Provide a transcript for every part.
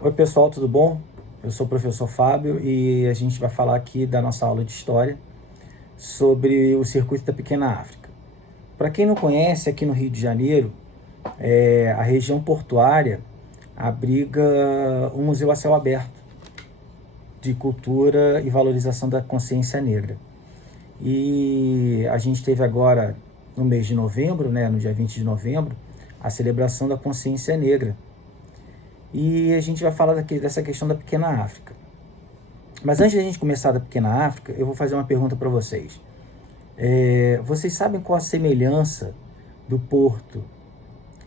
Oi pessoal, tudo bom? Eu sou o professor Fábio e a gente vai falar aqui da nossa aula de História sobre o Circuito da Pequena África. Para quem não conhece, aqui no Rio de Janeiro, a região portuária abriga um museu a céu aberto de cultura e valorização da consciência negra. E a gente teve agora, no mês de novembro, no dia 20 de novembro, a celebração da consciência negra. E a gente vai falar dessa questão da Pequena África. Mas antes de a gente começar da Pequena África, eu vou fazer uma pergunta para vocês. Vocês sabem qual a semelhança do porto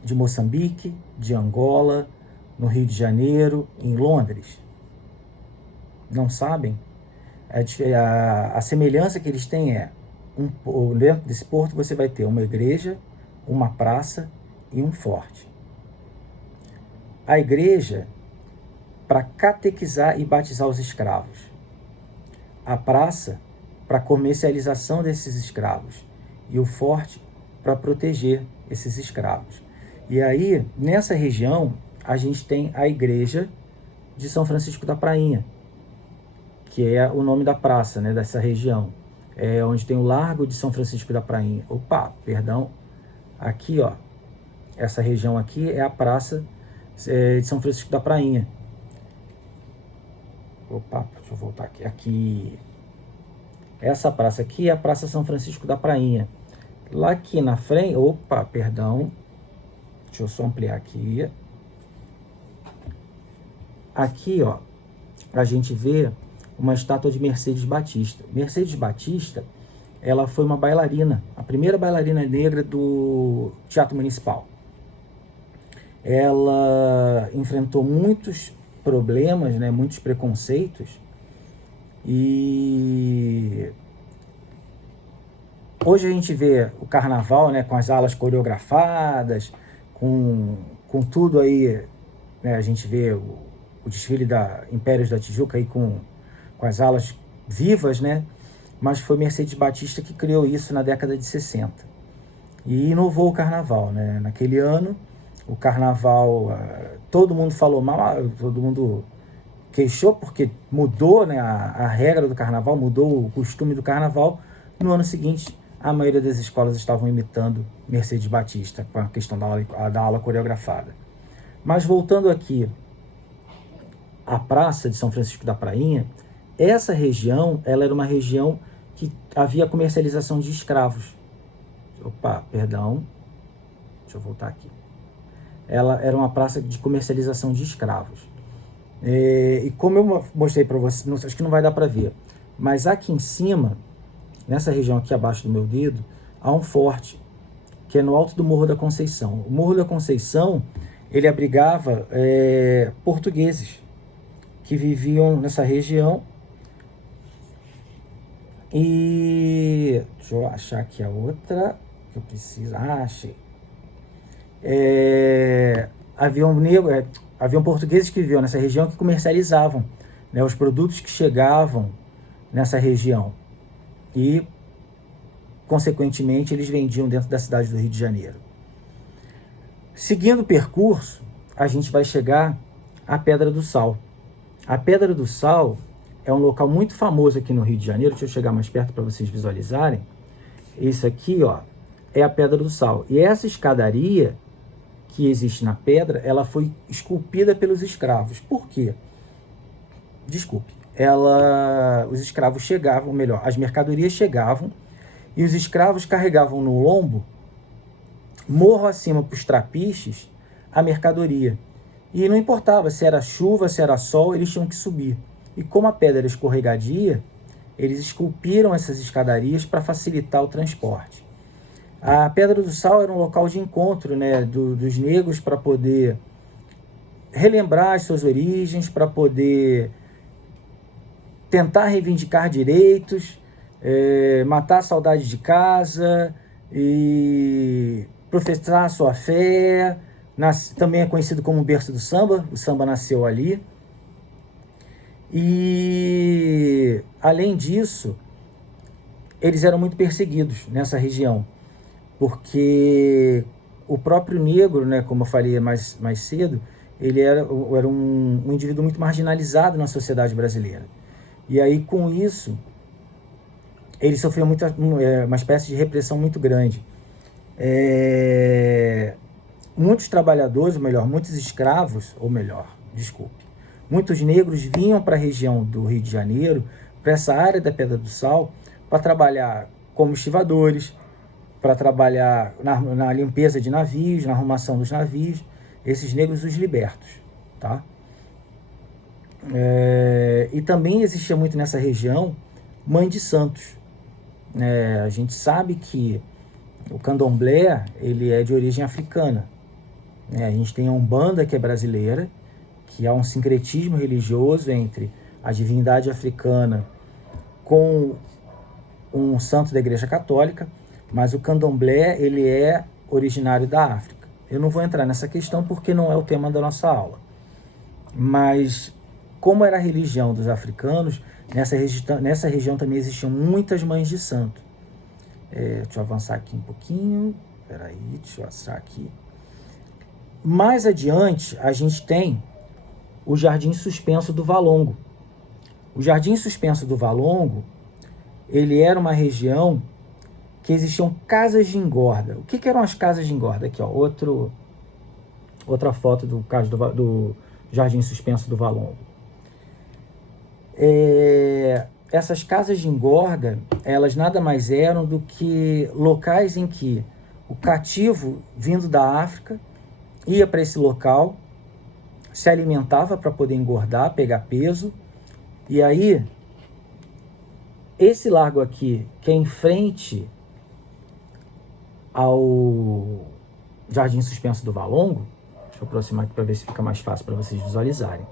de Moçambique, de Angola, no Rio de Janeiro, em Londres? Não sabem? A semelhança que eles têm dentro desse porto você vai ter uma igreja, uma praça e um forte. A igreja para catequizar e batizar os escravos. A praça para comercialização desses escravos. E o forte para proteger esses escravos. E aí, nessa região, a gente tem a igreja de São Francisco da Prainha, que é o nome da praça, dessa região. É onde tem o Largo de São Francisco da Prainha. Aqui, ó, essa região aqui é a praça de São Francisco da Prainha. Deixa eu voltar aqui. Essa praça aqui é a Praça São Francisco da Prainha. Lá aqui na frente... Deixa eu só ampliar aqui. Aqui, ó, a gente vê uma estátua de Mercedes Batista. Mercedes Batista, ela foi uma bailarina, a primeira bailarina negra do Teatro Municipal. Ela enfrentou muitos problemas, muitos preconceitos, e hoje a gente vê o carnaval, com as alas coreografadas, com tudo aí, a gente vê o desfile da Impérios da Tijuca aí com as alas vivas, mas foi Mercedes Batista que criou isso na década de 60 e inovou o carnaval, naquele ano. O carnaval, todo mundo falou mal, todo mundo queixou porque mudou, a regra do carnaval, mudou o costume do carnaval. No ano seguinte, a maioria das escolas estavam imitando Mercedes Batista com a questão da aula coreografada. Mas voltando aqui à Praça de São Francisco da Prainha, essa região, ela era uma região que havia comercialização de escravos. Deixa eu voltar aqui. Ela era uma praça de comercialização de escravos. E como eu mostrei para vocês, acho que não vai dar para ver, mas aqui em cima, nessa região aqui abaixo do meu dedo, há um forte, que é no alto do Morro da Conceição. O Morro da Conceição, ele abrigava portugueses que viviam nessa região. E deixa eu achar aqui a outra que eu preciso. Achei. Haviam portugueses que viviam nessa região que comercializavam, os produtos que chegavam nessa região e, consequentemente, eles vendiam dentro da cidade do Rio de Janeiro. Seguindo o percurso, a gente vai chegar à Pedra do Sal. A Pedra do Sal é um local muito famoso aqui no Rio de Janeiro. Deixa eu chegar mais perto para vocês visualizarem. Isso aqui, ó, é a Pedra do Sal. E essa escadaria que existe na pedra, ela foi esculpida pelos escravos. Por quê? Desculpe. Os escravos chegavam, melhor, as mercadorias chegavam e os escravos carregavam no lombo, morro acima para os trapiches, a mercadoria. E não importava se era chuva, se era sol, eles tinham que subir. E como a pedra era escorregadia, eles esculpiram essas escadarias para facilitar o transporte. A Pedra do Sal era um local de encontro, dos negros, para poder relembrar as suas origens, para poder tentar reivindicar direitos, matar a saudade de casa e professar a sua fé. Também é conhecido como o berço do samba. O samba nasceu ali. E, além disso, eles eram muito perseguidos nessa região, porque o próprio negro, como eu falei mais cedo, ele era um indivíduo muito marginalizado na sociedade brasileira. E aí, com isso, ele sofreu uma espécie de repressão muito grande. Muitos trabalhadores, muitos escravos, muitos negros vinham para a região do Rio de Janeiro, para essa área da Pedra do Sal, para trabalhar como estivadores, para trabalhar na limpeza de navios, na arrumação dos navios, esses negros os libertos, tá? E também existia muito nessa região mãe de santos. A gente sabe que o candomblé ele é de origem africana. A gente tem a Umbanda, que é brasileira, que há um sincretismo religioso entre a divindade africana com um santo da Igreja Católica, mas o candomblé ele é originário da África. Eu não vou entrar nessa questão porque não é o tema da nossa aula. Mas, como era a religião dos africanos, nessa região também existiam muitas mães de santo. Deixa eu avançar aqui um pouquinho. Deixa eu achar aqui. Mais adiante, a gente tem o Jardim Suspenso do Valongo. O Jardim Suspenso do Valongo, ele era uma região que existiam casas de engorda. O que eram as casas de engorda? Aqui, ó, outra foto do Jardim Suspenso do Valongo. Essas casas de engorda, elas nada mais eram do que locais em que o cativo vindo da África ia para esse local, se alimentava para poder engordar, pegar peso, e aí esse largo aqui, que é em frente ao Jardim Suspenso do Valongo, deixa eu aproximar aqui para ver se fica mais fácil para vocês visualizarem,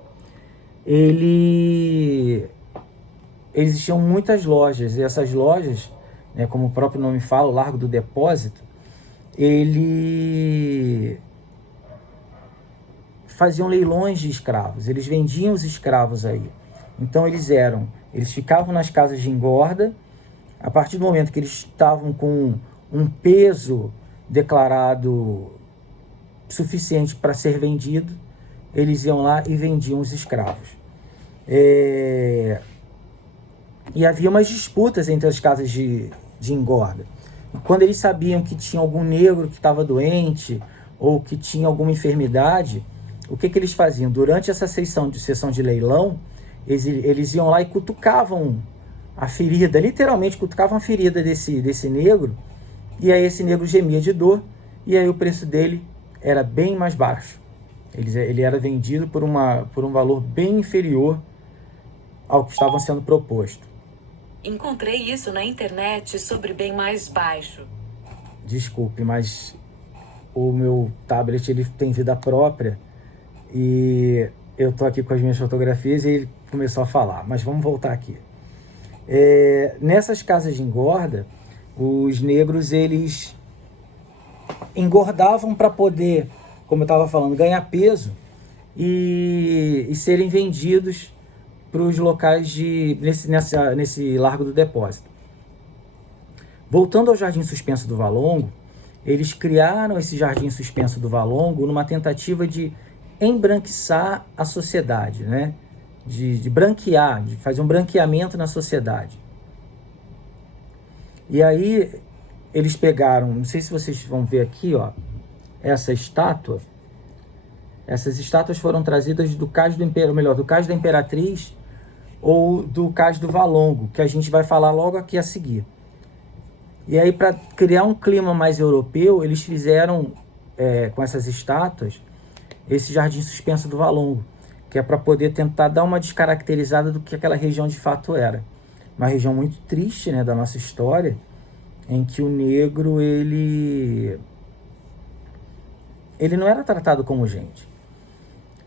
existiam muitas lojas, e essas lojas, né, como o próprio nome fala, o Largo do Depósito, ele faziam leilões de escravos, eles vendiam os escravos aí. Então eles ficavam nas casas de engorda. A partir do momento que eles estavam com um peso declarado suficiente para ser vendido, eles iam lá e vendiam os escravos. E havia umas disputas entre as casas de engorda. E quando eles sabiam que tinha algum negro que estava doente ou que tinha alguma enfermidade, o que eles faziam? Durante essa sessão de leilão, eles iam lá e cutucavam a ferida, literalmente cutucavam a ferida desse negro, e aí esse negro gemia de dor, e aí o preço dele era bem mais baixo. Ele era vendido por um valor bem inferior ao que estava sendo proposto. Encontrei isso na internet sobre bem mais baixo. Desculpe, mas o meu tablet ele tem vida própria e eu tô aqui com as minhas fotografias e ele começou a falar. Mas vamos voltar aqui. Nessas casas de engorda, os negros eles engordavam para poder, como eu estava falando, ganhar peso e serem vendidos para os locais nesse Largo do Depósito. Voltando ao Jardim Suspenso do Valongo, eles criaram esse Jardim Suspenso do Valongo numa tentativa de embranquiçar a sociedade, né? De branquear, de fazer um branqueamento na sociedade. E aí eles pegaram, não sei se vocês vão ver aqui, ó, essa estátua. Essas estátuas foram trazidas do Cais da Imperatriz ou do Cais do Valongo, que a gente vai falar logo aqui a seguir. E aí, para criar um clima mais europeu, eles fizeram, com essas estátuas, esse Jardim Suspenso do Valongo, que é para poder tentar dar uma descaracterizada do que aquela região de fato era. Uma região muito triste, né, da nossa história, em que o negro, ele não era tratado como gente.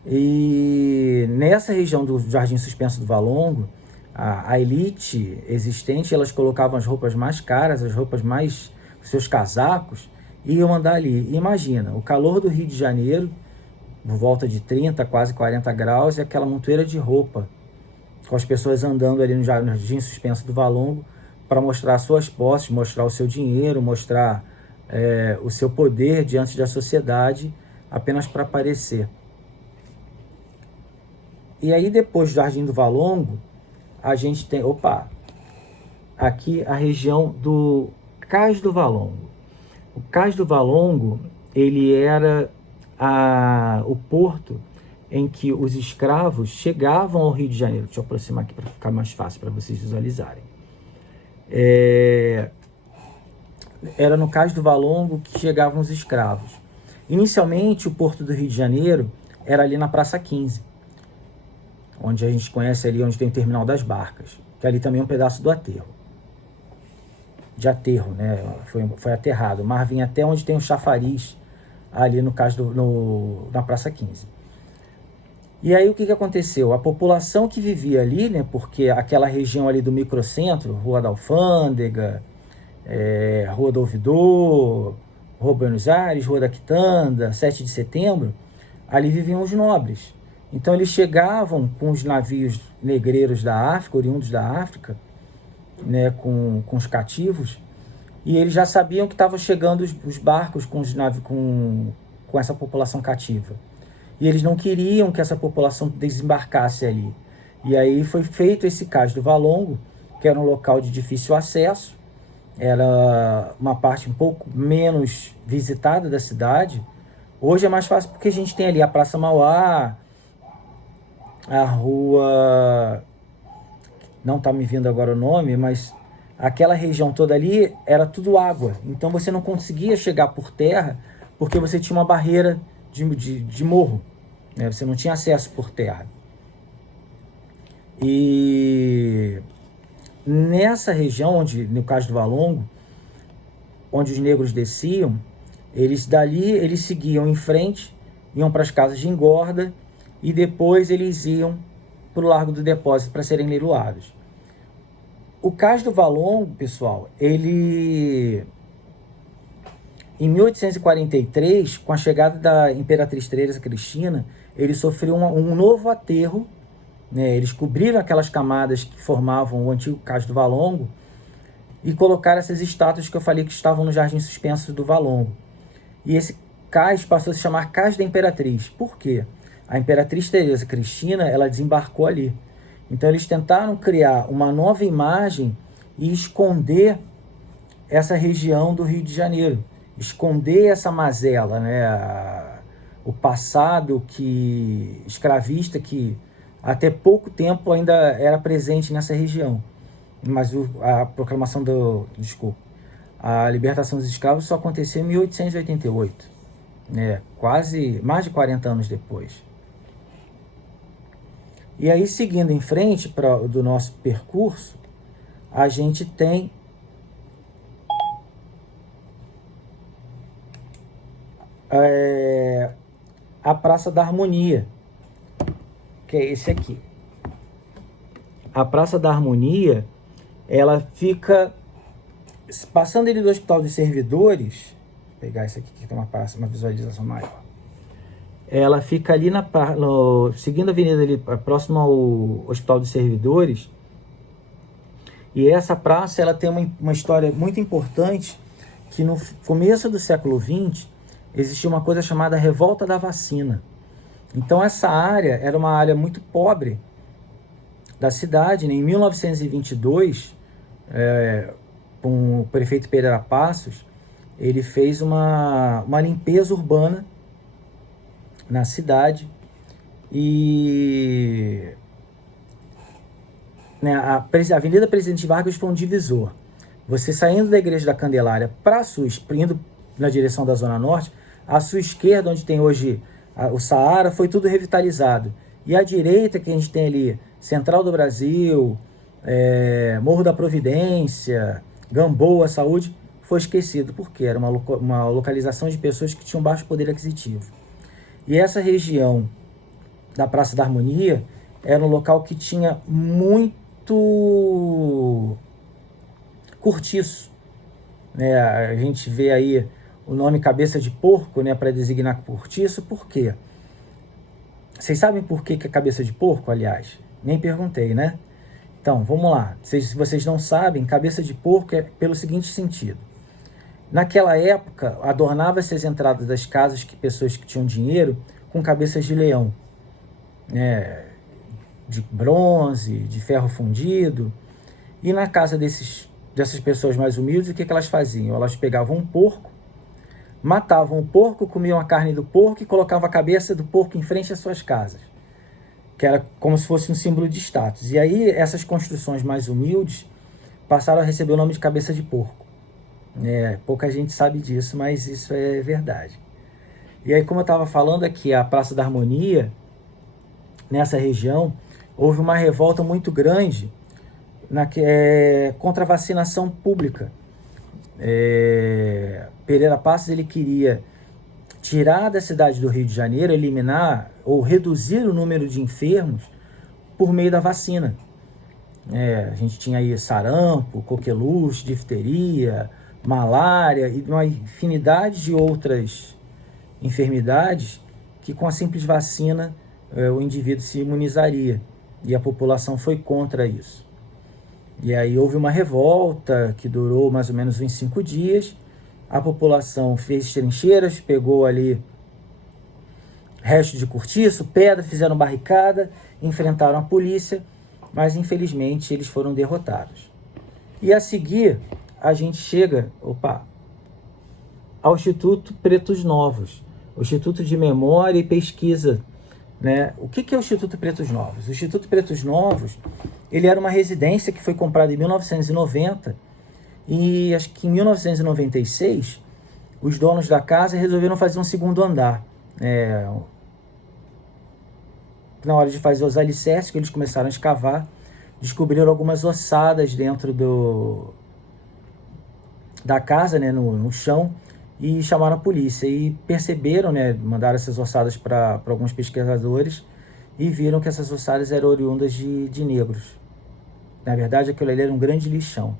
E nessa região do Jardim Suspenso do Valongo, a elite existente, elas colocavam as roupas mais caras, seus casacos, e iam andar ali. E imagina, o calor do Rio de Janeiro, por volta de 30, quase 40 graus, e aquela montoeira de roupa, com as pessoas andando ali no Jardim Suspenso do Valongo, para mostrar suas posses, mostrar o seu dinheiro, mostrar o seu poder diante da sociedade, apenas para aparecer. E aí depois do Jardim do Valongo, a gente tem, aqui a região do Cais do Valongo. O Cais do Valongo, ele era o porto em que os escravos chegavam ao Rio de Janeiro. Deixa eu aproximar aqui para ficar mais fácil para vocês visualizarem. Era no Cais do Valongo que chegavam os escravos. Inicialmente, o porto do Rio de Janeiro era ali na Praça 15, onde a gente conhece ali, onde tem o terminal das barcas, que ali também é um pedaço do aterro. De aterro, né? Foi aterrado. O mar vinha até onde tem o chafariz, ali no caso na Praça 15. E aí o que aconteceu? A população que vivia ali, né? Porque aquela região ali do microcentro, Rua da Alfândega, Rua do Ouvidor, Rua Buenos Aires, Rua da Quitanda, 7 de Setembro, ali viviam os nobres. Então eles chegavam com os navios negreiros da África, oriundos da África, né, com os cativos, e eles já sabiam que estavam chegando os barcos com essa população cativa. E eles não queriam que essa população desembarcasse ali. E aí foi feito esse Cais do Valongo, que era um local de difícil acesso, era uma parte um pouco menos visitada da cidade. Hoje é mais fácil porque a gente tem ali a Praça Mauá, a rua... Não está me vindo agora o nome, mas aquela região toda ali era tudo água. Então você não conseguia chegar por terra porque você tinha uma barreira de morro, né? Você não tinha acesso por terra. E nessa região, onde, no Cais do Valongo, onde os negros desciam, eles seguiam em frente, iam para as casas de engorda e depois eles iam para o Largo do Depósito para serem leiloados. O Cais do Valongo, pessoal, ele... Em 1843, com a chegada da Imperatriz Teresa Cristina, ele sofreu um novo aterro, né? Eles cobriram aquelas camadas que formavam o antigo Cais do Valongo e colocaram essas estátuas que eu falei que estavam no Jardim Suspenso do Valongo. E esse cais passou a se chamar Cais da Imperatriz. Por quê? A Imperatriz Teresa Cristina, ela desembarcou ali. Então eles tentaram criar uma nova imagem e esconder essa região do Rio de Janeiro, esconder essa mazela, né? O passado escravista que até pouco tempo ainda era presente nessa região. Mas a proclamação a libertação dos escravos só aconteceu em 1888, né? Quase mais de 40 anos depois. E aí, seguindo em frente do nosso percurso, a gente tem a Praça da Harmonia, que é esse aqui. A Praça da Harmonia, ela fica passando ele do Hospital dos Servidores. Vou pegar esse aqui que tem uma visualização maior. Ela fica ali seguindo a avenida ali, próximo ao Hospital dos Servidores. E essa praça, ela tem uma história muito importante, que no começo do século XX existia uma coisa chamada Revolta da Vacina. Então essa área era uma área muito pobre da cidade, né? Em 1922, com o prefeito Pereira Passos, ele fez uma limpeza urbana na cidade e, né, a Avenida Presidente Vargas foi um divisor. Você saindo da Igreja da Candelária indo na direção da Zona Norte, à sua esquerda, onde tem hoje o Saara, foi tudo revitalizado. E à direita, que a gente tem ali, Central do Brasil, Morro da Providência, Gamboa, Saúde, foi esquecido, porque era uma localização de pessoas que tinham baixo poder aquisitivo. E essa região da Praça da Harmonia era um local que tinha muito cortiço, né? A gente vê aí o nome Cabeça de Porco, né, para designar cortiço. Por quê? Vocês sabem por que é Cabeça de Porco, aliás? Nem perguntei, né? Então, vamos lá. Se vocês não sabem, Cabeça de Porco é pelo seguinte sentido. Naquela época, adornava-se as entradas das casas pessoas que tinham dinheiro com cabeças de leão, né? de bronze, de ferro fundido. E na casa dessas pessoas mais humildes, o que elas faziam? Elas pegavam um porco, matavam o porco, comiam a carne do porco e colocavam a cabeça do porco em frente às suas casas, que era como se fosse um símbolo de status. E aí essas construções mais humildes passaram a receber o nome de cabeça de porco. Pouca gente sabe disso, mas isso é verdade. E aí, como eu estava falando aqui, a Praça da Harmonia, nessa região, houve uma revolta muito grande contra a vacinação pública. Pereira Passos ele queria tirar da cidade do Rio de Janeiro, eliminar ou reduzir o número de enfermos por meio da vacina. A gente tinha aí sarampo, coqueluche, difteria, malária e uma infinidade de outras enfermidades que com a simples vacina o indivíduo se imunizaria. E a população foi contra isso. E aí houve uma revolta que durou mais ou menos uns 5 dias. A população fez trincheiras, pegou ali resto de cortiço, pedra, fizeram barricada, enfrentaram a polícia, mas infelizmente eles foram derrotados. E a seguir, a gente chega ao Instituto Pretos Novos, o Instituto de Memória e Pesquisa. O que é o Instituto Pretos Novos? O Instituto Pretos Novos ele era uma residência que foi comprada em 1990 e acho que em 1996 os donos da casa resolveram fazer um segundo andar. Na hora de fazer os alicerces, que eles começaram a escavar, descobriram algumas ossadas dentro da casa, no chão, e chamaram a polícia. E perceberam, mandaram essas ossadas para alguns pesquisadores e viram que essas ossadas eram oriundas de negros. Na verdade, aquilo ali era um grande lixão.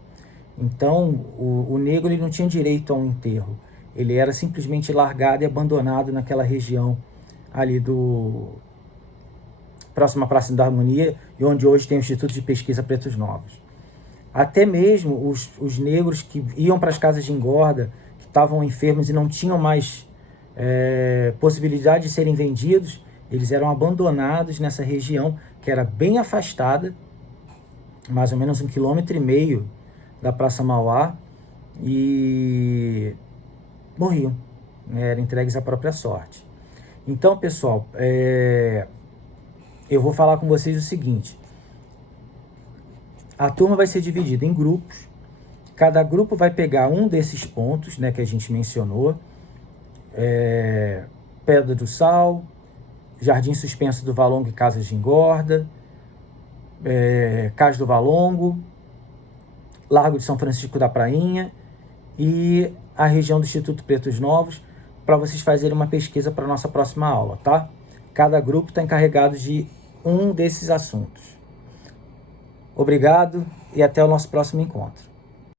Então, o negro ele não tinha direito a um enterro. Ele era simplesmente largado e abandonado naquela região ali próxima à Praça da Harmonia, e onde hoje tem o Instituto de Pesquisa Pretos Novos. Até mesmo os negros que iam para as casas de engorda, que estavam enfermos e não tinham mais possibilidade de serem vendidos, eles eram abandonados nessa região, que era bem afastada, mais ou menos 1,5 km da Praça Mauá, e morriam, eram entregues à própria sorte. Então, pessoal, eu vou falar com vocês o seguinte: a turma vai ser dividida em grupos, cada grupo vai pegar um desses pontos, que a gente mencionou, Pedra do Sal, Jardim Suspenso do Valongo e Casas de Engorda, Cais do Valongo, Largo de São Francisco da Prainha e a região do Instituto Pretos Novos, para vocês fazerem uma pesquisa para a nossa próxima aula, tá? Cada grupo está encarregado de um desses assuntos. Obrigado e até o nosso próximo encontro.